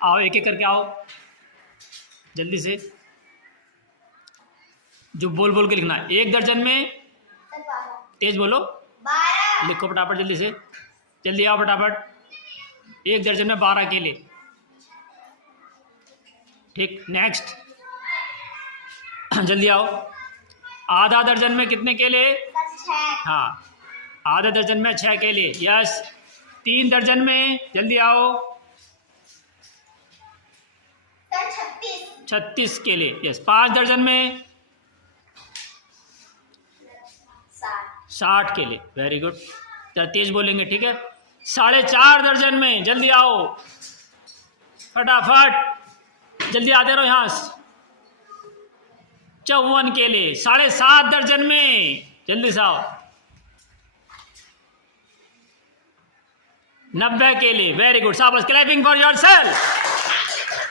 आओ एक एक करके आओ जल्दी से, जो बोल बोल के लिखना है। 1 दर्जन में, तेज बोलो, 12। लिखो फटाफट जल्दी से, जल्दी आओ फटाफट। 1 दर्जन में 12 केले। ठीक, नेक्स्ट जल्दी आओ। आधा दर्जन में कितने केले? 6। हाँ, आधा दर्जन में 6 केले। यस। 3 दर्जन में, जल्दी आओ। 36 केले। यस। 5 दर्जन में 60 केले। वेरी गुड, जरा तेज बोलेंगे, ठीक है। 4.5 दर्जन में, जल्दी आओ फटाफट, जल्दी आते रहो यहाँ। 54 केले। 7.5 दर्जन में, जल्दी से आओ। 90 केले। वेरी गुड, शाबाश, क्लैपिंग फॉर योरसेल्फ।